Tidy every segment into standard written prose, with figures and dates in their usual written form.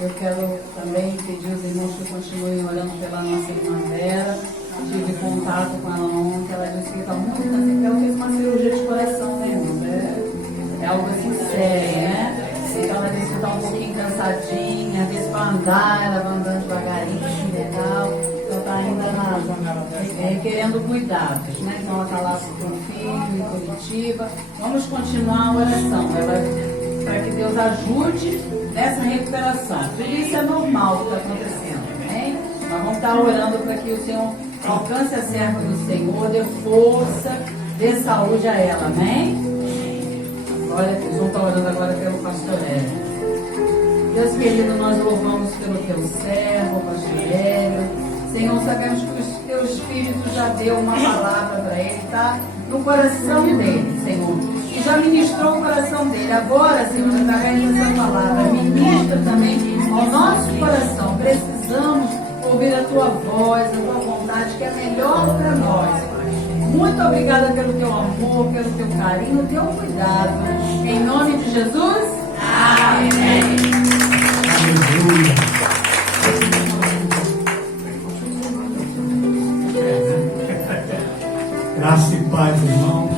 Eu quero também pedir aos irmãos que continuem orando pela nossa irmã Vera. Tive contato com ela ontem, ela disse que está muito cansada. Ela fez uma cirurgia de coração, né, irmã? É algo assim sério, né? Então ela disse que está um pouquinho cansadinha, às vezes para andar, ela vai andando devagarinho, assim, legal. Então está ainda querendo cuidados, né? Então ela está lá com o filho em Curitiba. Vamos continuar a oração. Para que Deus ajude nessa recuperação. Tudo isso é normal que está acontecendo, amém? Nós vamos estar orando para que o Senhor alcance a serva do Senhor, dê força, dê saúde a ela, amém? Glória a Deus. Vamos estar orando agora pelo pastor Hélio. Deus querido, nós louvamos pelo teu servo, pastor Hélio. Senhor, sabemos que o teu Espírito já deu uma palavra para ele, tá? No coração dele, Senhor. E já ministrou o coração dele. Agora, Senhor, através dessa palavra, ministra também ao nosso coração. Precisamos ouvir a tua voz, a tua vontade, que é melhor para nós, Pai. Muito obrigada pelo teu amor, pelo teu carinho, teu cuidado. Em nome de Jesus, amém. Aleluia. Graça e paz, irmãos.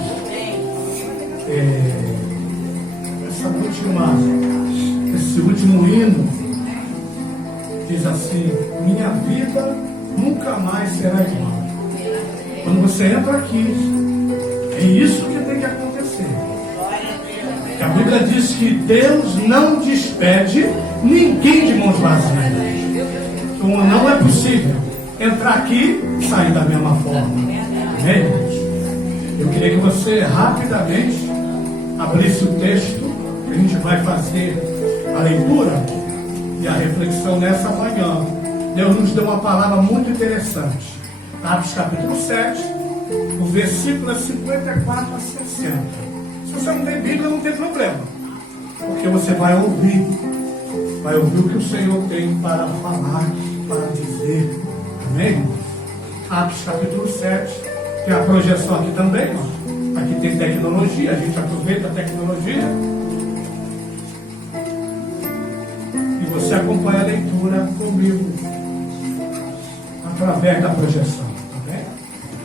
Esse último hino diz assim: minha vida nunca mais será igual. Quando você entra aqui, é isso que tem que acontecer. A Bíblia diz que Deus não despede ninguém de mãos vazias. Então não é possível entrar aqui e sair da mesma forma. Amém? Eu queria que você rapidamente abrisse o texto, que a gente vai fazer a leitura e a reflexão nessa manhã. Deus nos deu uma palavra muito interessante. Atos capítulo 7, o versículo 54 a 60. Se você não tem Bíblia, não tem problema, porque você vai ouvir o que o Senhor tem para falar, para dizer. Amém? Atos capítulo 7. Tem a projeção aqui também, ó. Aqui tem tecnologia, a gente aproveita a tecnologia. E você acompanha a leitura comigo através da projeção, tá bem?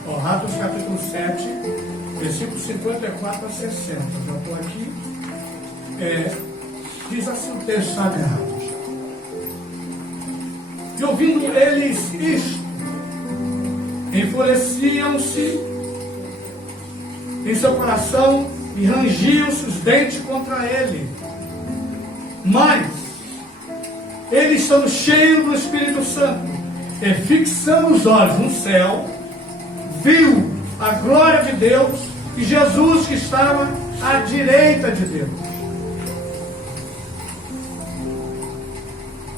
Ó, Atos capítulo 7, versículo 54 a 60. Já estou aqui. Diz assim o texto sagrado: e ouvindo eles isto, enfureciam-se em seu coração e rangiam-se os dentes contra ele. Mas ele, estando cheio do Espírito Santo e fixando os olhos no céu, viu a glória de Deus e Jesus que estava à direita de Deus.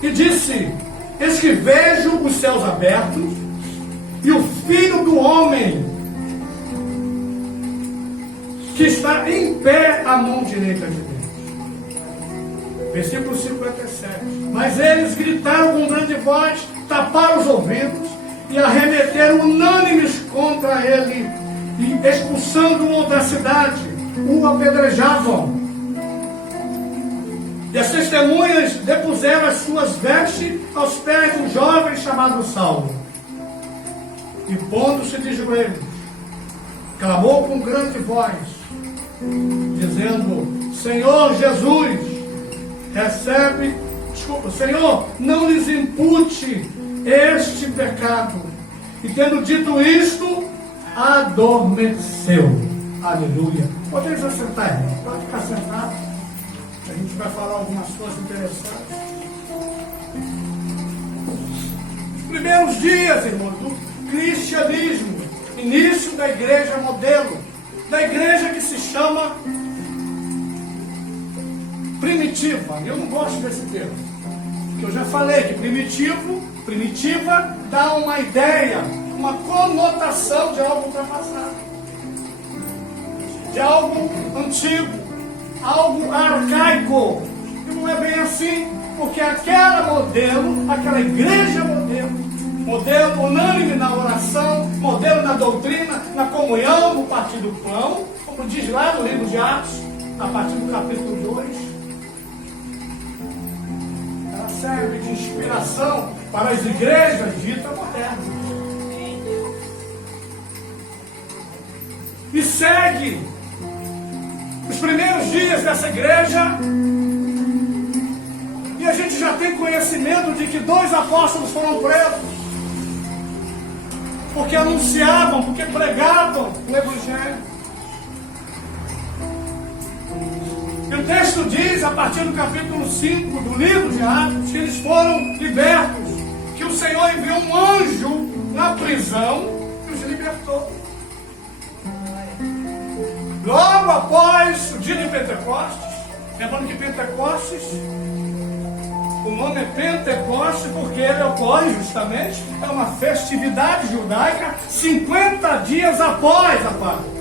E disse: eis que vejo os céus abertos e o Filho do Homem que está em pé à mão direita de Deus. Versículo 57. Mas eles gritaram com grande voz, taparam os ouvidos e arremeteram unânimes contra ele, e expulsando-o da cidade, o apedrejavam. E as testemunhas depuseram as suas vestes aos pés do jovem chamado Saulo. E pondo-se de joelhos, clamou com grande voz, dizendo: Senhor Jesus, Senhor, não lhes impute este pecado. E tendo dito isto, adormeceu. Aleluia. Podemos assentar, irmão? Pode ficar sentado. A gente vai falar algumas coisas interessantes. Primeiros dias, irmão, do cristianismo, início da igreja modelo, da igreja que se chama primitiva. Eu não gosto desse termo, porque eu já falei que primitiva dá uma ideia, uma conotação de algo ultrapassado, de algo antigo, algo arcaico. E não é bem assim, porque aquela igreja modelo unânime na oração, modelo na doutrina, na comunhão, no partir do pão, como diz lá no livro de Atos, a partir do capítulo 2, ela serve de inspiração para as igrejas ditas modernas. E segue os primeiros dias dessa igreja, e a gente já tem conhecimento de que 2 apóstolos foram presos, porque anunciavam, porque pregavam o Evangelho. E o texto diz, a partir do capítulo 5 do livro de Atos, que eles foram libertos, que o Senhor enviou um anjo na prisão e os libertou. Logo após o dia de Pentecostes, lembrando que Pentecostes, o nome é Pentecostes porque ele ocorre justamente, é uma festividade judaica 50 dias após a Páscoa.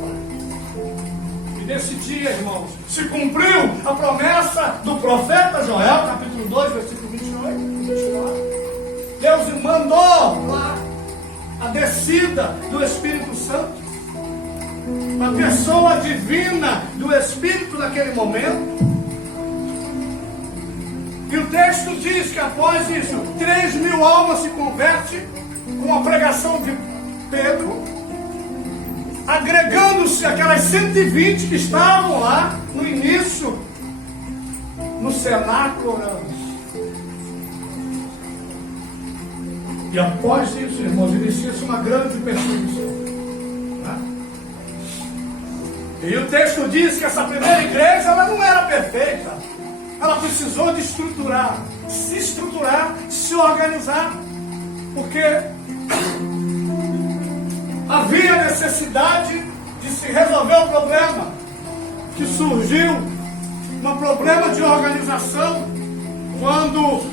E nesse dia, irmãos, se cumpriu a promessa do profeta Joel, capítulo 2, versículo 28 e 29. Deus mandou lá a descida do Espírito Santo, a pessoa divina do Espírito naquele momento. E o texto diz que após isso, 3.000 almas se convertem com a pregação de Pedro, agregando-se aquelas 120 que estavam lá no início, no cenáculo orando. E após isso, irmãos, inicia-se uma grande perseguição. E o texto diz que essa primeira igreja ela não era perfeita. Ela precisou de se estruturar, se organizar, porque havia necessidade de se resolver o problema que surgiu, um problema de organização, quando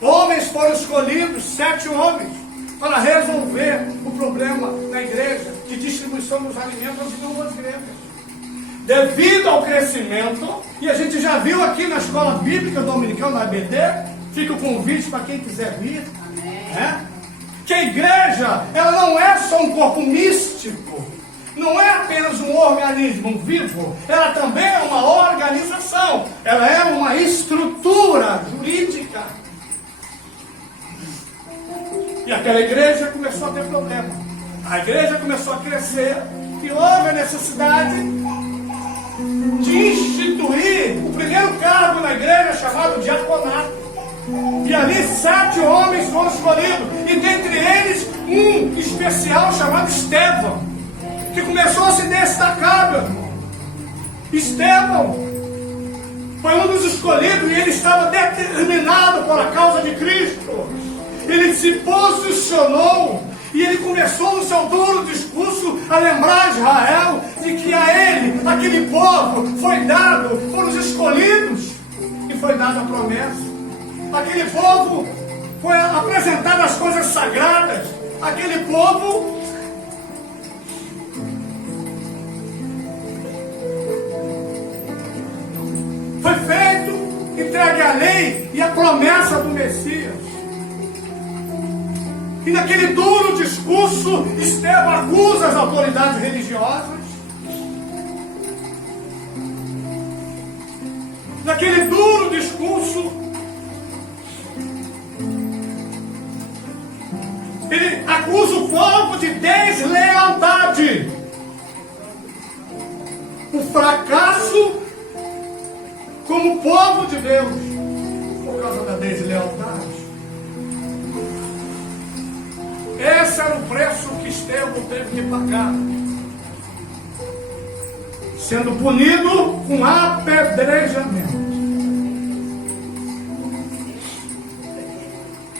homens foram escolhidos, 7 homens, para resolver o problema na igreja de distribuição dos alimentos de 2 igrejas. Devido ao crescimento, e a gente já viu aqui na escola bíblica dominical na ABD, fica o convite para quem quiser vir, né? Que a igreja, ela não é só um corpo místico, não é apenas um organismo vivo, ela também é uma organização, ela é uma estrutura jurídica. E aquela igreja começou a ter problema. A igreja começou a crescer e houve a necessidade de instituir o primeiro cargo na igreja chamado diaconato. E ali 7 homens foram escolhidos. E dentre eles um especial chamado Estevão, que começou a se destacar, meu irmão. Estevão foi um dos escolhidos e ele estava determinado por a causa de Cristo. Ele se posicionou e ele começou no seu duro discurso a lembrar Israel de que a ele, aquele povo, foi dado, foram os escolhidos e foi dada a promessa. Aquele povo foi apresentado as coisas sagradas. Aquele povo foi feito, entregue a lei e a promessa do Messias. E naquele duro discurso, Estevão acusa as autoridades religiosas. Naquele duro discurso, ele acusa o povo de deslealdade. O fracasso como povo de Deus, por causa da deslealdade. Esse era o preço que Estevão teve que pagar, sendo punido com apedrejamento,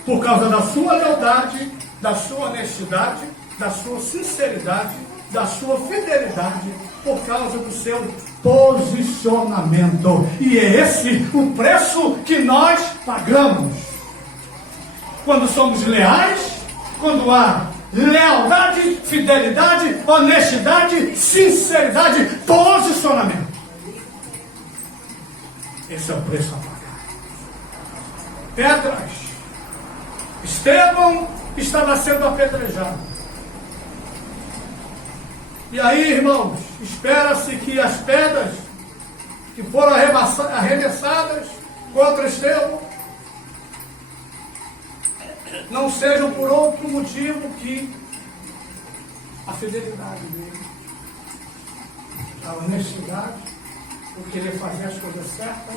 por causa da sua lealdade, da sua honestidade, da sua sinceridade, da sua fidelidade, por causa do seu posicionamento. E é esse o preço que nós pagamos quando somos leais. Quando há lealdade, fidelidade, honestidade, sinceridade, posicionamento. Esse é o preço a pagar. Pedras. Estevão estava sendo apedrejado. E aí, irmãos, espera-se que as pedras que foram arremessadas contra Estevão não sejam por outro motivo que a fidelidade dele, a honestidade, o querer fazer as coisas certas,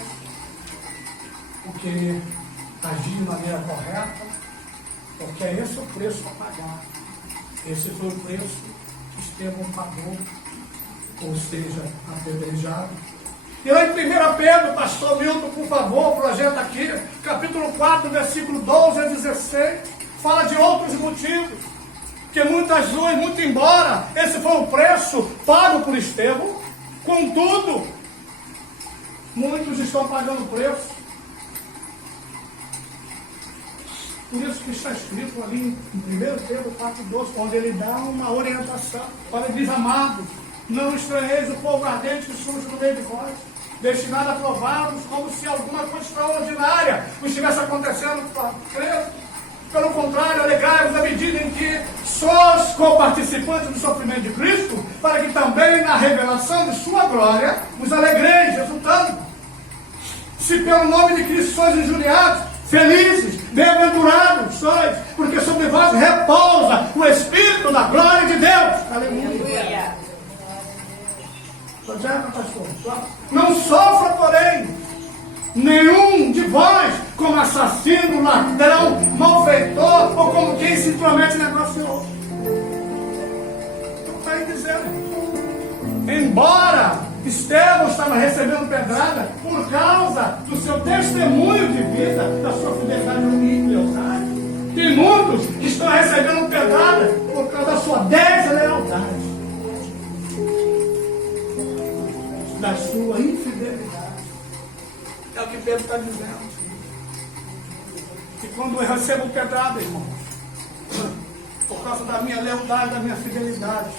o querer agir de maneira correta, porque é esse o preço a pagar. Esse foi o preço que Estevão pagou, ou seja, apedrejado. E lá em 1 Pedro, pastor Milton, por favor, projeta aqui, capítulo 4, versículo 12 a 16, fala de outros motivos. Que muitas vezes, muito embora esse foi o preço pago por Estevão, contudo, muitos estão pagando o preço. Por isso que está escrito ali em 1 Pedro 4,12, onde ele dá uma orientação. Ele diz: amados, não estranheis o fogo ardente que surge no meio de vós, destinado a provar-vos como se alguma coisa extraordinária estivesse acontecendo para crer. Pelo contrário, alegrai-vos à medida em que sois co-participantes do sofrimento de Cristo, para que também na revelação de sua glória vos alegreis, resultando. Se pelo nome de Cristo sois injuriados, felizes, bem-aventurados sois, porque sobre vós repousa o Espírito da glória de Deus. Aleluia. Pastor. Não sofra, porém, nenhum de vós como assassino, ladrão, malfeitor, ou como quem se intromete em negócio de outro. Então está aí dizendo, embora Estevão estava recebendo pedrada por causa do seu testemunho de vida, da sua fidelidade e lealdade, tem muitos que estão recebendo pedrada por causa da sua deslealdade, da sua infidelidade. É o que Pedro está dizendo. E quando eu recebo pedrada, irmãos, por causa da minha lealdade, da minha fidelidade,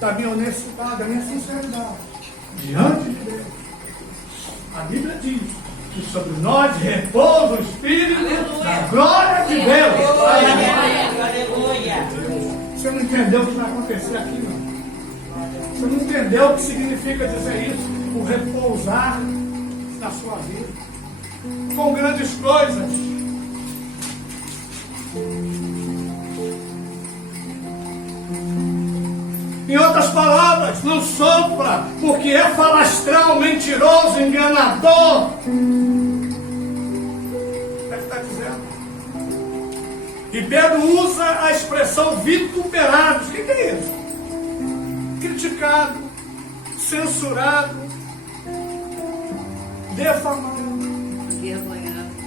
da minha honestidade, da minha sinceridade, diante de Deus, a Bíblia diz que sobre nós repousa o Espírito da glória de Deus. Aleluia. Você não entendeu o que vai acontecer aqui, não? Você não entendeu o que significa dizer isso? O repousar na sua vida com grandes coisas. Em outras palavras, não sofra, porque é falastrão, mentiroso, enganador. É o que está dizendo. E Pedro usa a expressão vituperados. O que é isso? Criticado, censurado, defamado,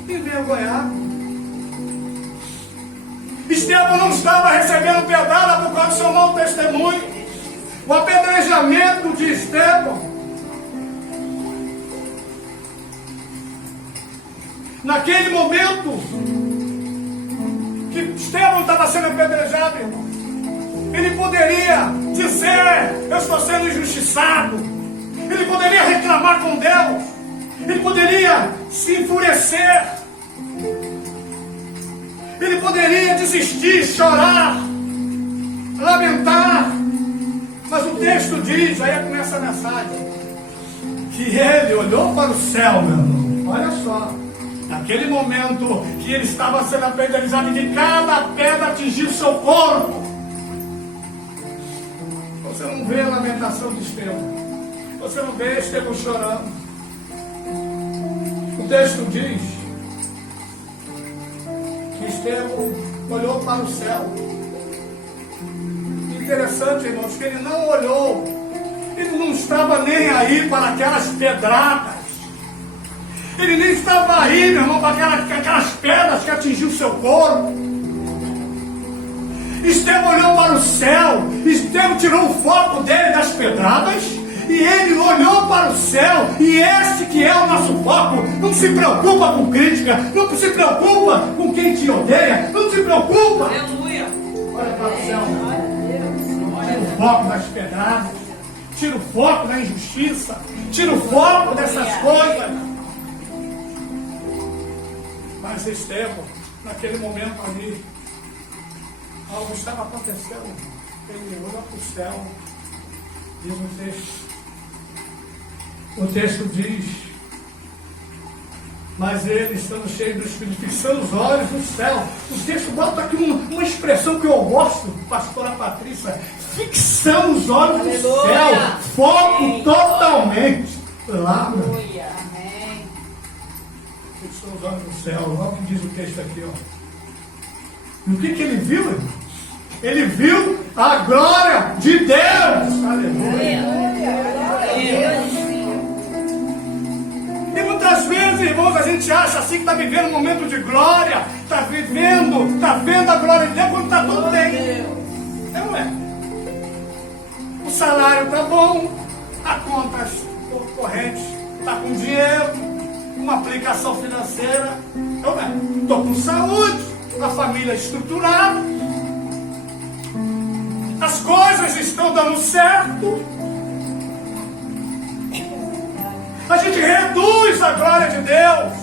envergonhado. Estevão não estava recebendo pedrada por causa do seu mau testemunho. O apedrejamento de Estevão, naquele momento que Estevão estava sendo apedrejado, irmão, ele poderia dizer: eu estou sendo injustiçado. Ele poderia reclamar com Deus. Ele poderia se enfurecer. Ele poderia desistir, chorar, lamentar. Mas o texto diz, aí começa a mensagem, que ele olhou para o céu, meu irmão. Olha só. Naquele momento que ele estava sendo apedrejado e que cada pedra atingiu o seu corpo. Você não vê a lamentação de Estevão. Você não vê Estevão chorando. O texto diz que Estevão olhou para o céu. Interessante, irmãos, que ele não olhou. Ele não estava nem aí para aquelas pedradas. Ele nem estava aí, meu irmão, para aquelas pedras que atingiu o seu corpo. Estevão olhou para o céu. Estevão tirou o foco dele das pedradas e ele olhou para o céu. E esse que é o nosso foco. Não se preocupa com crítica, não se preocupa com quem te odeia, não se preocupa. Aleluia. Olha para o céu. Tira o foco das pedradas, tira o foco da injustiça, tira o foco dessas coisas. Mas Estevão, naquele momento ali, algo estava acontecendo. Ele olhou para o céu, diz o texto, O texto diz: mas ele, estando cheio do Espírito, fixando os olhos no céu. O texto bota aqui uma expressão que eu gosto, pastora Patrícia: fixando os olhos no céu, foco totalmente lá. Amém. Fixou os olhos no céu, olha o que diz o texto aqui, ó. E o que ele viu, irmãos? Ele viu a glória de Deus. Aleluia. E muitas vezes, irmãos, a gente acha assim que está vivendo um momento de glória, está vendo a glória de Deus quando está tudo bem. Não é? O salário está bom, a conta corrente está com dinheiro, uma aplicação financeira. Não é? Estou com saúde, a família estruturada, as coisas estão dando certo. A gente reduz a glória de Deus.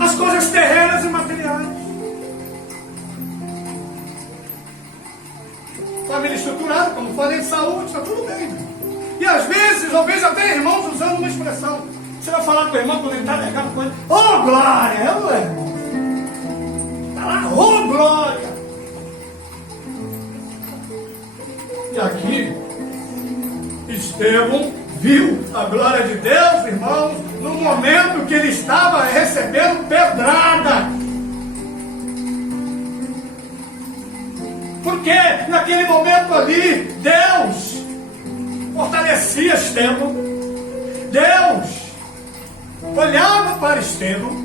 As coisas terrenas e materiais. Família estruturada, como falei, saúde, está tudo bem. E às vezes, eu vejo até irmãos usando uma expressão. Você vai falar com o irmão quando ele está ligado com ele: ô glória, é o irmão. Está lá, ô glória. E aqui, Estevão viu a glória de Deus, irmãos, no momento que ele estava recebendo pedrada. Porque naquele momento ali, Deus fortalecia Estevão. Deus olhava para Estevão.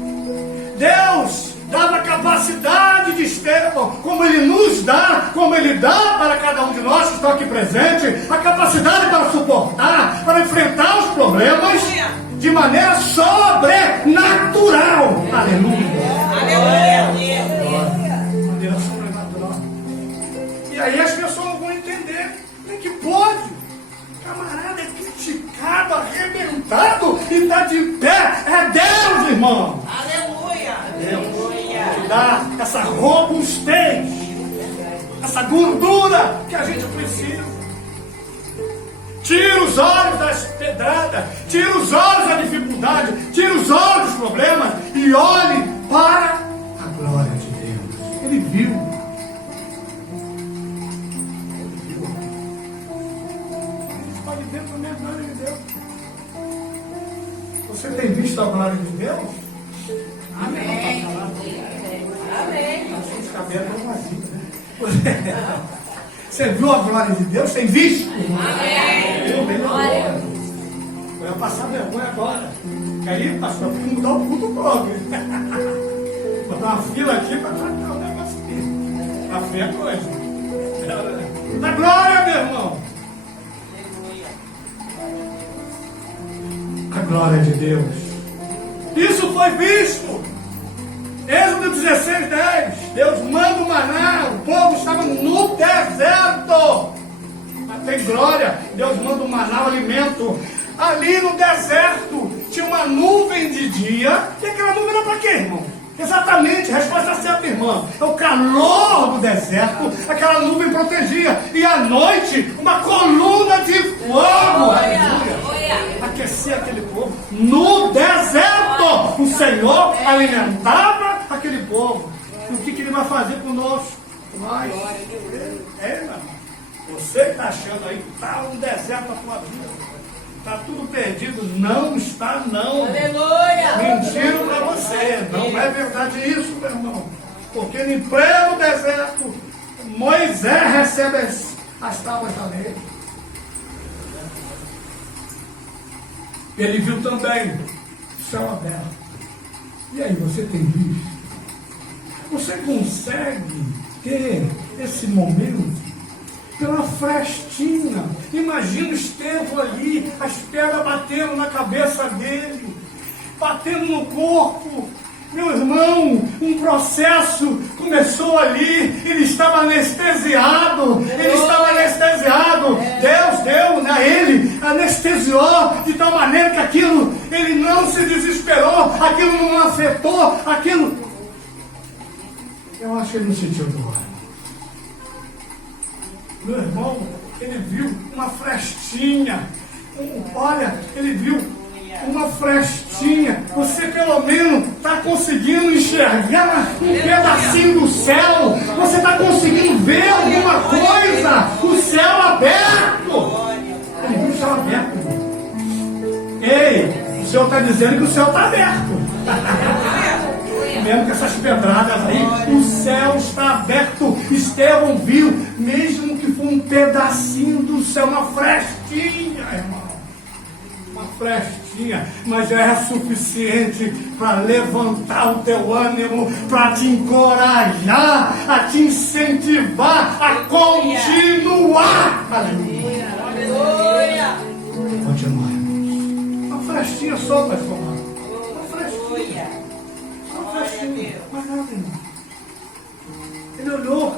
Deus dava capacidade de Estevão, como Ele nos dá, como Ele dá para cada um de nós que estão aqui presentes, a capacidade para suportar, para enfrentar os problemas de maneira sobrenatural. Aleluia! Aleluia! De maneira sobrenatural. E aí as pessoas não vão entender nem que pode. Camarada é criticado, arrebentado e está de pé. É Deus, irmão! Aleluia! Deus que dá essa robustez, essa gordura que a gente precisa. Tira os olhos das pedradas, tira os olhos da dificuldade, tira os olhos dos problemas e olhe para a glória de Deus. Ele viu. Pode ver também a glória de Deus. Você tem visto a glória de Deus? Amém. Amém. Os cabelos estão vazios, né? Você viu a glória de Deus? Tem visto? Amém. Glória. Eu ia passar vergonha agora. Que aí, pastor, eu fui mudar o culto todo. Botar uma fila aqui para tratar o negócio aqui. A fé é coisa. Da glória, meu irmão. A glória de Deus. Isso foi visto. Êxodo 16:10. Deus manda o maná. O povo estava no deserto. Mas tem glória. Deus manda o maná, o alimento. Ali no deserto tinha uma nuvem de dia. E aquela nuvem era para quê, irmão? Exatamente, resposta certa, irmã. É o calor do deserto. Aquela nuvem protegia. E à noite, uma coluna de fogo. Aquecia aquele povo. No deserto, o Senhor alimentava aquele povo. E o que Ele vai fazer conosco? Vai. Você que está achando aí que está um deserto na tua vida, está tudo perdido. Não está, não. Aleluia! Mentiram para você. Não é verdade isso, meu irmão. Porque em pleno deserto, Moisés recebe as tábuas da lei. Ele viu também o céu aberto. E aí, você tem visto? Você consegue ter esse momento pela frestinha? Imagina o Estevão ali, as pedras batendo na cabeça dele, batendo no corpo. Meu irmão, um processo começou ali, ele estava anestesiado, Deus deu a ele, anestesiou de tal maneira que aquilo, ele não se desesperou, aquilo não afetou, aquilo, eu acho que ele não sentiu dor. Meu irmão, ele viu uma frestinha. Olha, ele viu uma frestinha. Você pelo menos está conseguindo enxergar um pedacinho do céu. Você está conseguindo ver alguma coisa. O céu aberto. Ele viu o céu aberto. Ei, o Senhor está dizendo que o céu está aberto. Mesmo com essas pedradas aí, o céu está aberto. Estevão viu, mesmo que for um pedacinho do céu, uma frestinha, irmão. Uma frestinha, mas já é suficiente para levantar o teu ânimo, para te encorajar, a te incentivar a continuar. Aleluia. Continuar, irmãos. Uma frestinha só, pastor Marcos. Uma frestinha. Uma frestinha. Mas nada, irmão. Ele olhou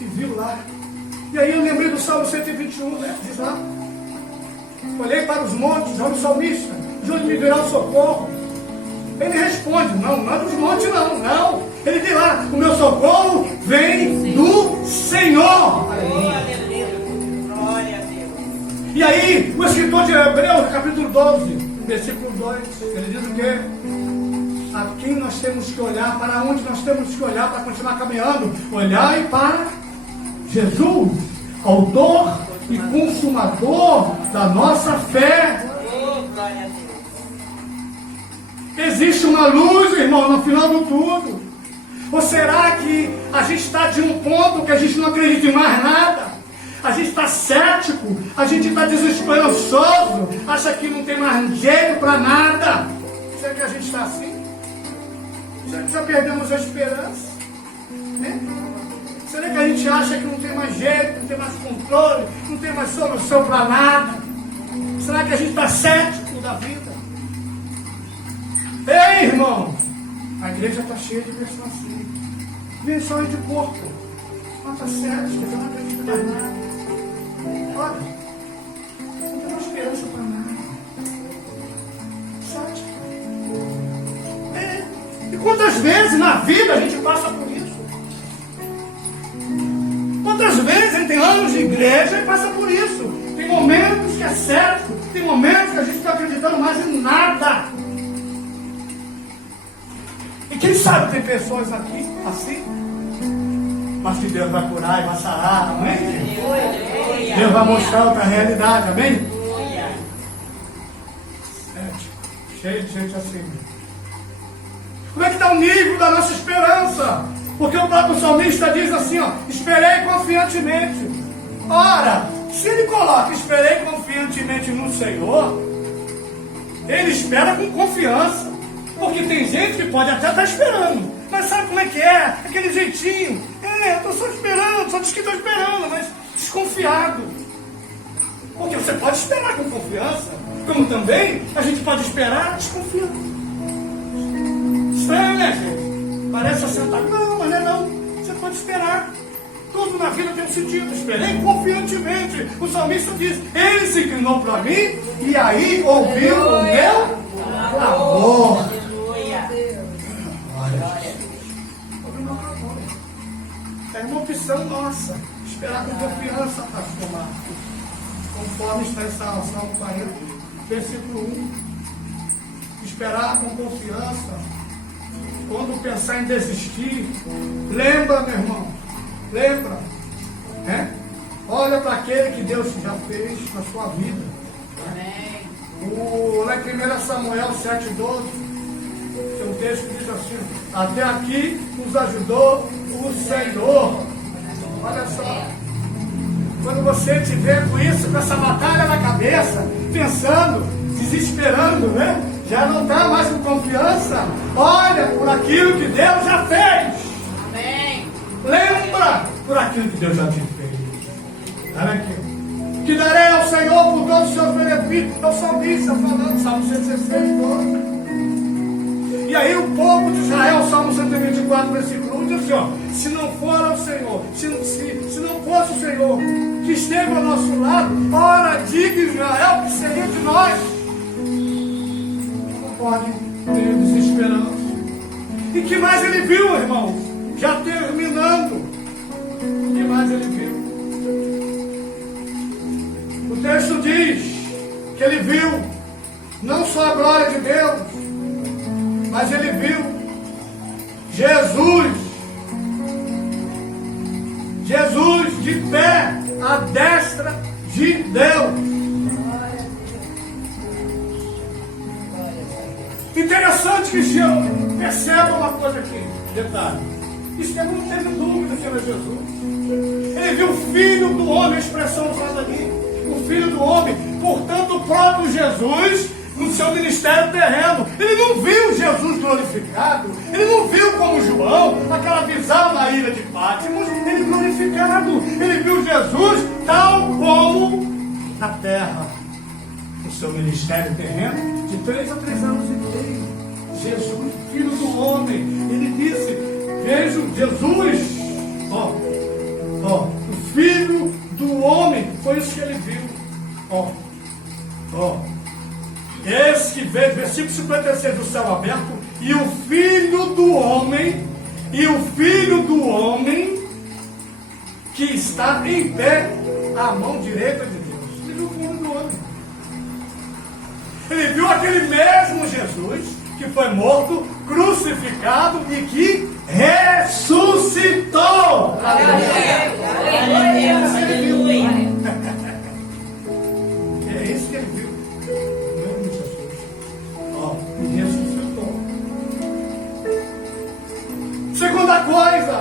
e viu lá. E aí eu lembrei do Salmo 121, né? Diz lá. Olhei para os montes, olha o salmista, de onde me virá o socorro. Ele responde, não é dos montes não. Ele diz lá, o meu socorro vem do Senhor. Glória a Deus. E aí, o escritor de Hebreus, capítulo 12, versículo 2, ele diz o quê? A quem nós temos que olhar, para onde nós temos que olhar para continuar caminhando? Olhar para Jesus, autor e consumador da nossa fé. Existe uma luz, irmão, no final do tudo. Ou será que a gente está de um ponto que a gente não acredita em mais nada? A gente está cético, a gente está desesperançoso, acha que não tem mais jeito para nada. Será que a gente está assim? Já perdemos a esperança? Né? Será que a gente acha que não tem mais jeito, não tem mais controle, não tem mais solução para nada? Será que a gente está cético da vida? Ei, irmão! A igreja está cheia de pessoas assim. Invenções de corpo. Mas está cética, já não acredita mais nada. Olha, não tem mais esperança para nada. Cética. E quantas vezes na vida a gente passa por isso? Quantas vezes a gente tem anos de igreja e passa por isso? Tem momentos que é certo, tem momentos que a gente não está acreditando mais em nada. E quem sabe tem pessoas aqui assim, mas que Deus vai curar e vai sarar, amém? Deus vai mostrar outra realidade, amém? Cheio de gente assim. Como é que está o nível da nossa esperança? Porque o próprio salmista diz assim, ó, esperei confiantemente. Ora, se ele coloca esperei confiantemente no Senhor, ele espera com confiança. Porque tem gente que pode até estar esperando, mas sabe como é que é? Aquele jeitinho, eu estou só esperando, só diz que estou esperando, mas desconfiado. Porque você pode esperar com confiança, como também a gente pode esperar desconfiando. Estranho, né, gente? Parece assentado. Não, mas não é não. Você pode esperar. Tudo na vida tem um sentido. Esperei confiantemente. O salmista diz, ele se inclinou para mim e aí ouviu o meu clamor. É uma opção nossa. Esperar com confiança, pastor Marcos. Conforme está em Salmo 40, versículo 1. Esperar com confiança. Quando pensar em desistir, lembra, meu irmão, lembra, né? Olha para aquele que Deus já fez na sua vida. Amém. Lá em 1 Samuel 7,12, tem um texto que diz assim, até aqui nos ajudou o Senhor. Olha só, quando você estiver com isso, com essa batalha na cabeça, pensando, desesperando, né? Já não está mais com confiança. Olha por aquilo que Deus já fez. Amém. Lembra por aquilo que Deus já te fez. Olha aqui. Que darei ao Senhor por todos os seus benefícios. É o salmista falando, Salmo 116, 12. E aí o povo de Israel, Salmo 124, versículo 1, diz assim, ó, se não for ao Senhor, se não fosse o Senhor que esteve ao nosso lado, ora diga Israel que seria de nós. Pode ter desesperança. E que mais ele viu, irmãos? Já terminando. O que mais ele viu? O texto diz que ele viu não só a glória de Deus, mas ele viu Jesus de pé à destra de Deus. Interessante que Deus perceba uma coisa aqui, detalhe. Estevão não teve dúvida que era Jesus. Ele viu o Filho do Homem, a expressão usada ali, o Filho do Homem, portanto o próprio Jesus no seu ministério terreno. Ele não viu Jesus glorificado, ele não viu como João, aquela visão na ilha de Pátimos, ele glorificado. Ele viu Jesus tal como na terra, no seu ministério terreno, de 3 a 3 anos e meio. Jesus, Filho do Homem, ele disse: vejo Jesus, o Filho do Homem, foi isso que ele viu. Esse que veio, versículo 56, do céu aberto, e o Filho do Homem, que está em pé à mão direita de Deus. Ele viu o Filho do Homem. Ele viu aquele mesmo Jesus que foi morto, crucificado e que ressuscitou. Aleluia. É isso que ele viu. E ressuscitou. Segunda coisa,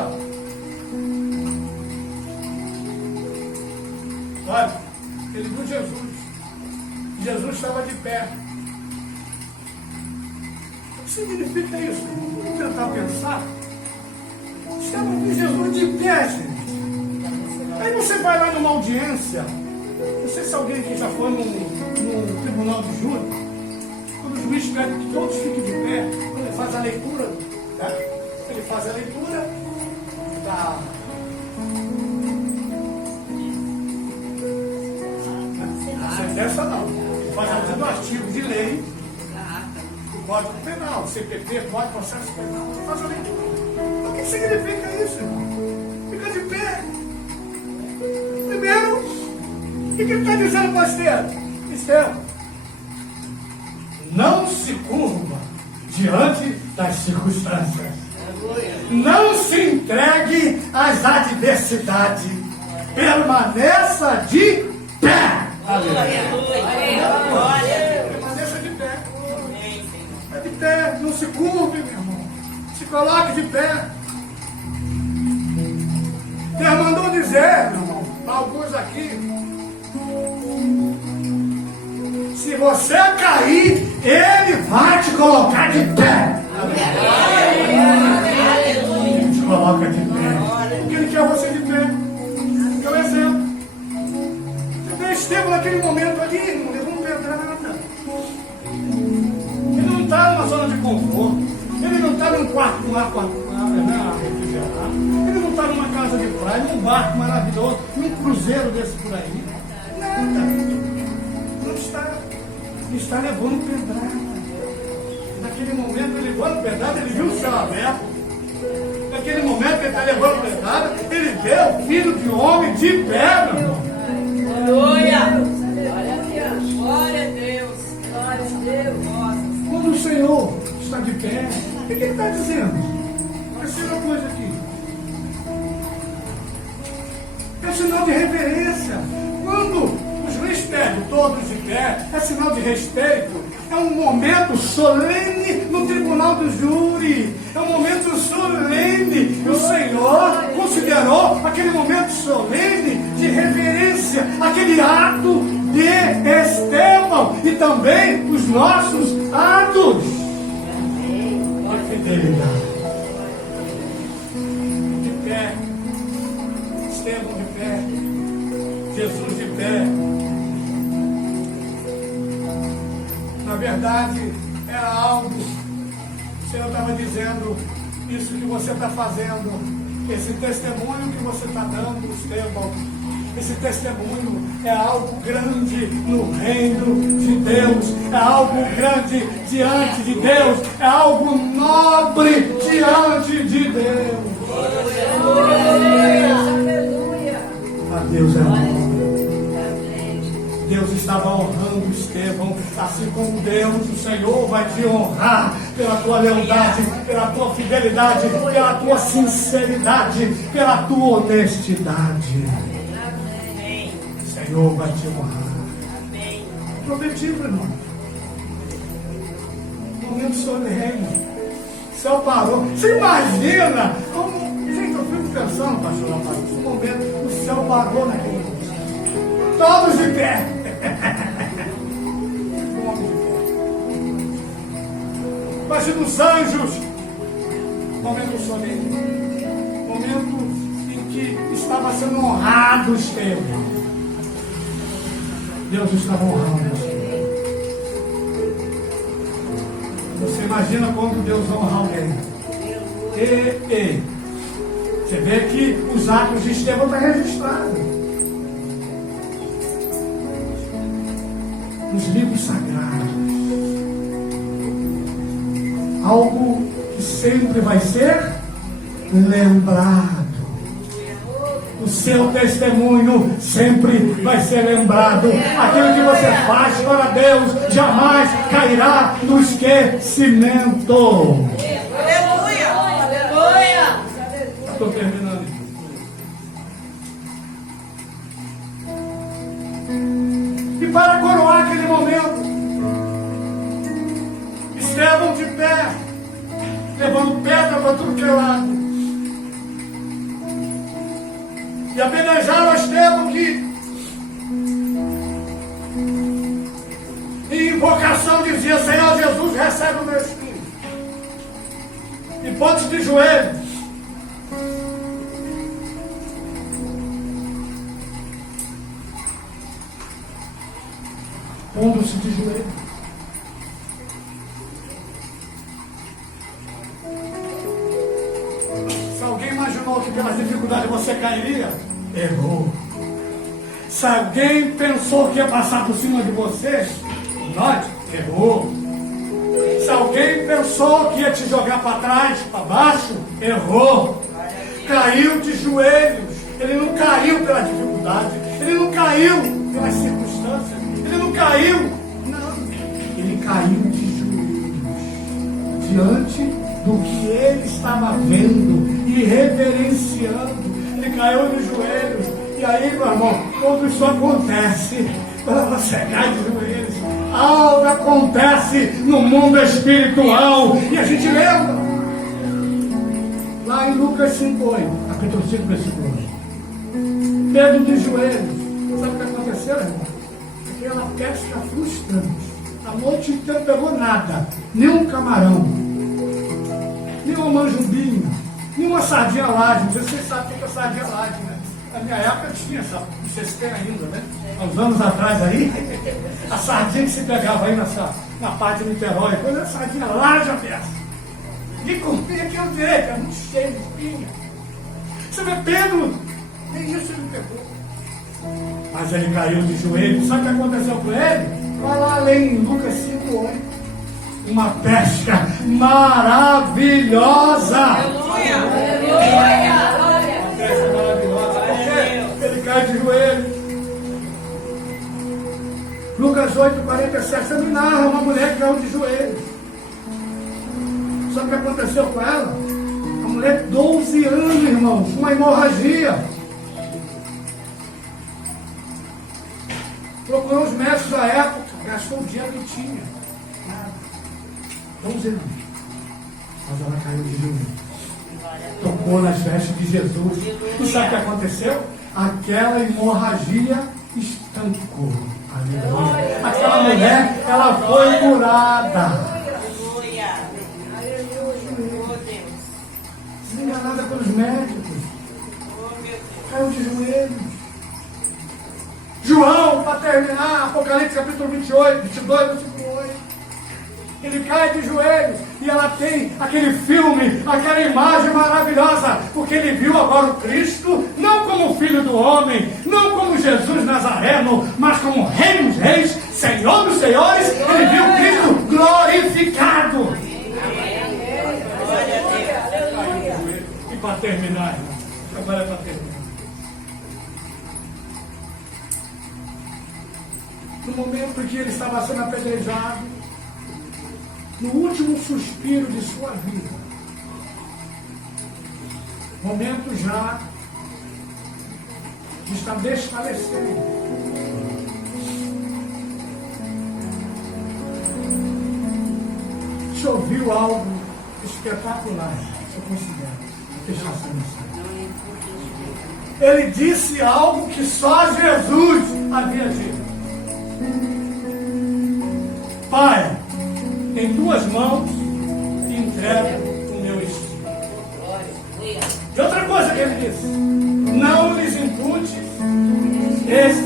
olha, ele viu Jesus. Jesus estava de pé. O que significa isso? Vamos tentar pensar. Estava com Jesus de pé, gente. Aí você vai lá numa audiência. Não sei se alguém aqui já foi no tribunal de júri. Quando o juiz pede que todos fiquem de pé, quando ele faz a leitura, né? Ele faz a leitura da sentença, não. Ele faz a leitura do artigo de lei, do Código Penal, CPP, Código de Processo Penal. Ele faz a leitura. O que significa isso, irmão? Fica de pé. Primeiro, o que ele está dizendo para Estevão? Não se curva diante das circunstâncias. Não se entregue às adversidades. Permaneça de pé. Permaneça de pé. É de pé. Não se curve, meu irmão. Se coloque de pé. Deus mandou dizer, meu irmão, para alguns aqui: se você cair, Ele vai te colocar de pé. Ele te coloca de pé. Porque Ele quer você de pé. É um exemplo. Você vê Estevão naquele momento ali, não levou uma pedrada. Ele não está numa zona de conforto. Ele não está num quarto com ar refrigerado. Ele não está numa casa de praia, num barco maravilhoso, num cruzeiro desse por aí. Nada. Não está. Ele está levando pedrada. Naquele momento ele levando pedrada, ele viu o céu aberto. Naquele momento ele está levando pedrada, ele vê o Filho de Homem de pé, meu irmão. Aleluia! Glória a Deus! Glória a Deus! Quando o Senhor está de pé, o que ele está dizendo? Terceira coisa aqui. É sinal de reverência. Quando o juiz pede todos de pé, é sinal de respeito. É um momento solene no tribunal do júri. É um momento solene. E o Senhor considerou aquele momento solene de reverência, aquele ato de Estevão e também os nossos atos de fidelidade. De pé, Estevão de pé, Jesus de pé. Na verdade, era algo, o Senhor estava dizendo, isso que você está fazendo, esse testemunho que você está dando, Estevão, esse testemunho é algo grande no reino de Deus, é algo grande diante de Deus, é algo nobre diante de Deus. Aleluia! A Deus é nobre. Deus estava honrando Estevão, assim como Deus, o Senhor, vai te honrar pela tua lealdade, pela tua fidelidade, pela tua sinceridade, pela tua honestidade. O Senhor vai te honrar. Prometido, irmão. Momento solene. O céu parou. Você imagina como. Gente, eu fico pensando, pastor, nesse momento, o céu parou naquele momento. Todos de pé. Imagina os anjos. Momento solene. Momento em que estava sendo honrado Estevão. Deus estava honrando Estevão. Você imagina quando Deus honra alguém. Você vê que os atos de Estevão estão registrados nos livros sagrados. Algo que sempre vai ser lembrado. O seu testemunho sempre vai ser lembrado. Aquilo que você faz para Deus jamais cairá no esquecimento. Aleluia! Aleluia! Estou terminando. E para coroar aquele momento, Estevão de pé, levando pedra para tudo que é lado. E apedrejaram Estevão que, em invocação, dizia: Senhor Jesus, recebe o meu espírito. E pontos de joelhos. Pondo-se de joelhos. Se alguém imaginou que pelas dificuldades você cairia, errou. Se alguém pensou que ia passar por cima de você, nós, errou. Se alguém pensou que ia te jogar para trás, para baixo, errou. Caiu de joelhos. Ele não caiu pela dificuldade, ele não caiu pelas circunstâncias, ele não caiu, não. Ele caiu de joelhos diante do que ele estava vendo e reverenciando. Ele caiu de joelhos. E aí, meu irmão, quando isso acontece, quando você cai de joelhos, algo acontece no mundo espiritual. E a gente lembra lá em Lucas 5:8, capítulo 5, versículo 1. Pedro de joelhos. Sabe o que aconteceu, irmão? Aquela pesca frustrante. A noite inteira não pegou nada. Nem um camarão, nem uma manjubinha, nem uma sardinha laje. Não sei se vocês sabem o que é sardinha laje, né? Na minha época tinha, sabe? Vocês têm ainda, né? Há uns anos atrás aí, a sardinha que se pegava aí na parte do Niterói, coisa a sardinha laje a peça. E comia aquilo dele, era muito cheio de espinha. Você vê, Pedro, nem isso ele pegou. Mas ele caiu de joelhos. Sabe o que aconteceu com ele? Vai lá além, em Lucas 5:8. Uma pesca maravilhosa. Aleluia! Aleluia! Uma pesca maravilhosa. Porque ele cai de joelhos. Lucas 8:47. Você me narra uma mulher que caiu de joelhos. Sabe o que aconteceu com ela? A mulher, 12 anos, irmãos, uma hemorragia. Procurou os médicos da época, gastou o dinheiro que tinha. Nada. 12 anos. Mas ela caiu de joelhos. Tocou nas vestes de Jesus. E sabe o que aconteceu? Aquela hemorragia estancou. Aleluia. Aquela mulher, ela foi curada. Aleluia! Aleluia! Oh, Deus! Desenganada pelos médicos. Oh, meu Deus! Caiu de joelhos. João, para terminar, Apocalipse capítulo 22, versículo 8. Ele cai de joelhos e ela tem aquele filme, aquela imagem maravilhosa, porque ele viu agora o Cristo, não como Filho do Homem, não como Jesus Nazareno, mas como Rei dos Reis, Senhor dos Senhores. Ele viu o Cristo glorificado. E para terminar, irmão, agora é para terminar. no momento em que ele estava sendo apedrejado, no último suspiro de sua vida, momento já de estar desfalecendo, se ouviu algo espetacular, se eu considero, fechar essa mensagem. Ele disse algo que só Jesus havia dito. Pai, em tuas mãos entrego o meu espírito. E outra coisa que ele disse: não lhes impute esse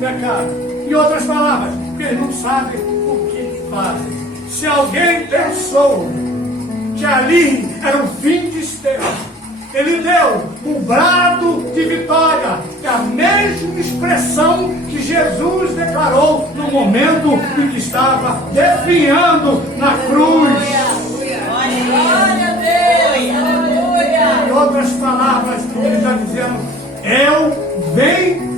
pecado. Em outras palavras, porque eles não sabem o que fazem. Se alguém pensou que ali era o fim de Estevão, ele deu um brado de vitória, é a mesma expressão que Jesus declarou no momento em que estava definhando na cruz. Glória a Deus. Aleluia. Em outras palavras, ele está dizendo: eu venci.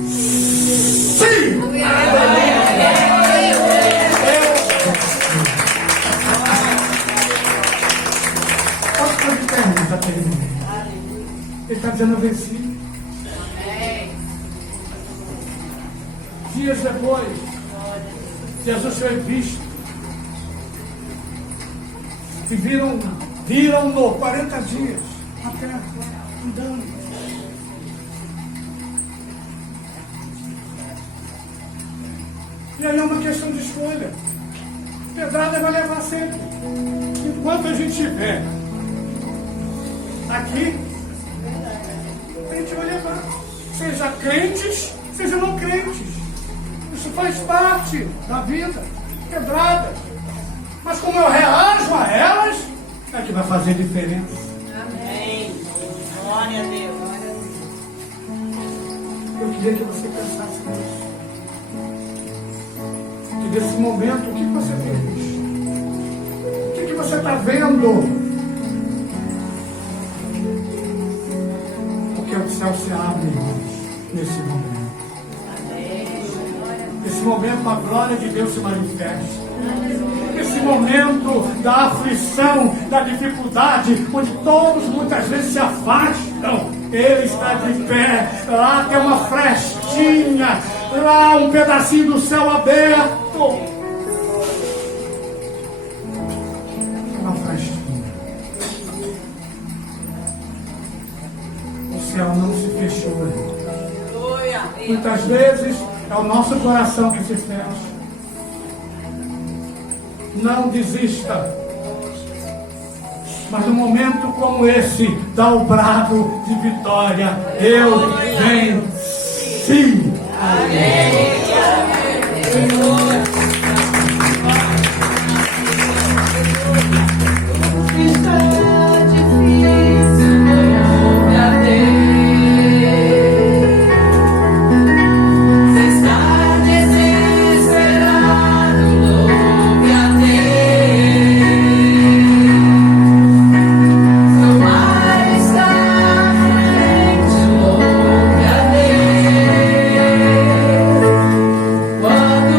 Ele está dizendo: eu venci. Dias depois, Jesus foi visto. E viram-no 40 dias na terra, andando. E aí é uma questão de escolha. Pedrada vai levar sempre. Enquanto a gente estiver aqui, a gente vai levar. Seja crentes, seja não crentes. Isso faz parte da vida. Pedrada. Mas como eu reajo a elas, é que vai fazer diferença. Amém. Glória a Deus. Eu queria que você pensasse nisso. Que nesse momento, o que você tem visto? O que você está vendo? Porque o céu se abre, irmãos, nesse momento. Nesse momento, a glória de Deus se manifesta. Nesse momento da aflição, da dificuldade, onde todos muitas vezes se afastam, Ele está de pé. Lá tem uma frestinha, lá um pedacinho do céu aberto. Uma frestinha. O céu não se fechou. Aleluia. Muitas vezes é o nosso coração que se fecha. Não desista. Mas num momento como esse, dá o brado de vitória. Eu venci. Amém. Está difícil, louve a Deus. Se está desesperado, louve a Deus. Seu mar está à frente, louve a Deus. Quando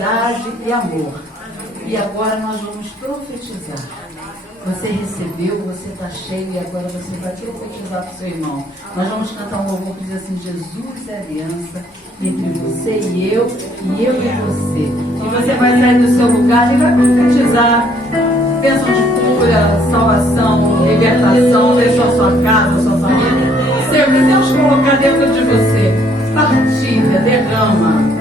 verdade e amor. E agora nós vamos profetizar. Você recebeu, você está cheio e agora você vai profetizar para o seu irmão. Nós vamos cantar um louvor que diz assim: Jesus é a aliança entre você e eu e você. E você vai sair do seu lugar e vai profetizar bênção de cura, salvação, libertação, deixa a sua casa, a sua família. Senhor, que Deus colocar dentro de você. Partilha, derrama.